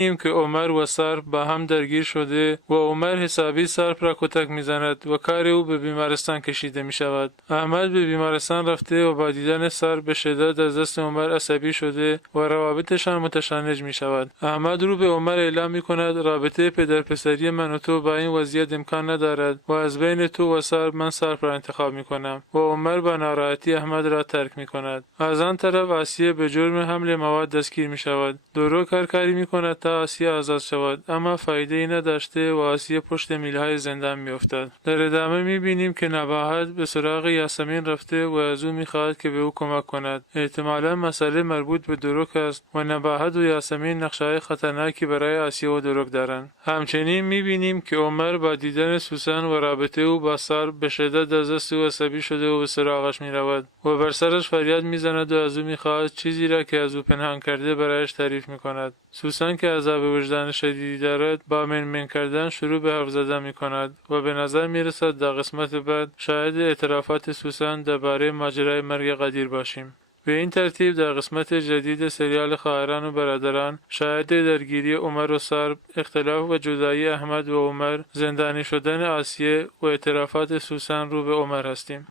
می‌بینیم که عمر و سرپ با هم درگیر شده و عمر حسابی سرپ را کتک می‌زند و کار او به بیمارستان کشیده می‌شود. احمد به بیمارستان رفته و با دیدن سرپ به شدت از دست عمر عصبی شده و روابطشان متشنج می‌شود. احمد رو به عمر اعلام می‌کند رابطه پدر پسری من و تو با این وضعیت امکان ندارد و از بین تو و سرپ من سرپ را انتخاب می‌کنم و عمر با ناراحتی احمد را ترک می‌کند. از آن طرف آسیه به جرم حمل مواد دستگیر می‌شود. دورو کاری می‌کند تا آسیه آزاد شود، اما فایده‌ای نداشته و آسیه پشت میلهای زندان می‌افتد. در ادامه می‌بینیم که نباهت به سراغ یاسمین رفته و از او می‌خواهد که به او کمک کند. احتمالاً مسئله مربوط به دروک است و نباهت و یاسمین نقشه‌های خطرناکی برای آسیه و دروک دارند. همچنین می‌بینیم که عمر با دیدن سوسن و رابطه او با سرپ به شدت از دست او عصبی شده و به سراغش می‌رود و بر سرش فریاد می‌زند و از او می‌خواهد چیزی را که از او پنهان کرده برایش تعریف می‌کند. سوسن که عذاب وجدان شدیدی دارد با منمن کردن شروع به حرف زدن می‌کند و به نظر می‌رسد در قسمت بعد شاهد اعترافات سوسن درباره ماجرای مرگ قدیر باشیم. به این ترتیب در قسمت جدید سریال خواهران و برادران شاهد درگیری عمر و سرپ، اختلاف و جدایی احمد و عمر، زندانی شدن آسیه و اعترافات سوسن رو به عمر هستیم.